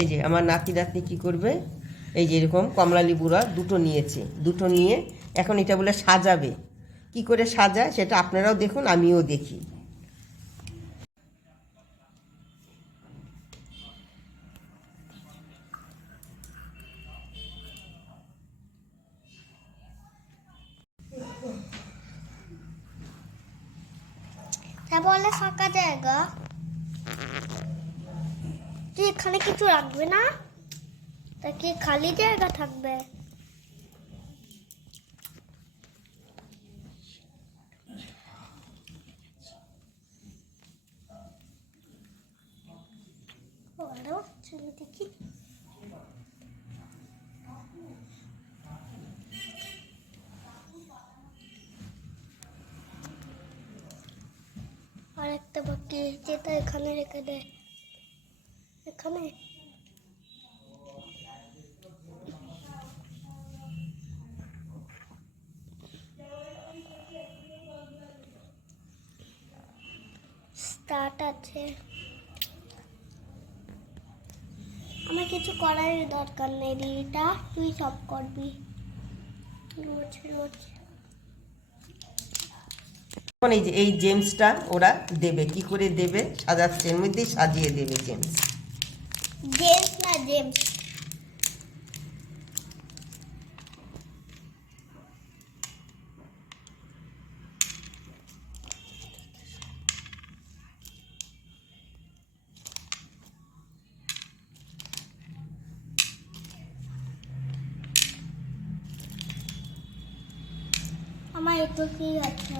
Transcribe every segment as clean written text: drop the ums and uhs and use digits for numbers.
এই যে আমার নাতি নাতনি কী করবে, এই যে এরকম কমলা লেবুরা দুটো নিয়েছে, দুটো নিয়ে এখন এটা বলে সাজাবে। কি করে সাজায় সেটা আপনারাও দেখুন, আমিও দেখি। বলে ফাঁকা জায়গা, তুই এখানে কিছু রাখবে না, তা কি খালি জায়গা থাকবে? দেখি আরেকটা বাকি, যেটা এখানে রেখে দে, এখানে। স্টার্ট আছে, আমার কিছু করার দরকার নেই, এটা তুই সব করবি রোজ রোজ। এখন এই যে এই জেমসটা ওরা দেবে, কি করে দেবে, সাজাচ্ছে, এর মধ্যেই সাজিয়ে দেবে জেমস। জেমস না জেমস, আমার একটু কি আছে।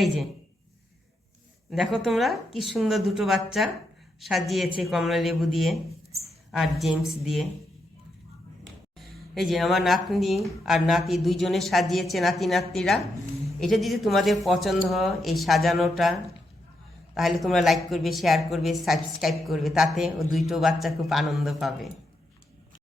এই যে দেখো তোমরা কি সুন্দর দুটো বাচ্চা সাজিয়েছে কমলা লেবু দিয়ে আর জেমস দিয়ে। এই যে আমার নাতনি আর নাতি দুইজনে সাজিয়েছে, নাতি নাতনিরা। এটা যদি তোমাদের পছন্দ হয় এই সাজানোটা, তাহলে তোমরা লাইক করবে, শেয়ার করবে, সাবস্ক্রাইব করবে, তাতে ও দুটো বাচ্চা খুব আনন্দ পাবে।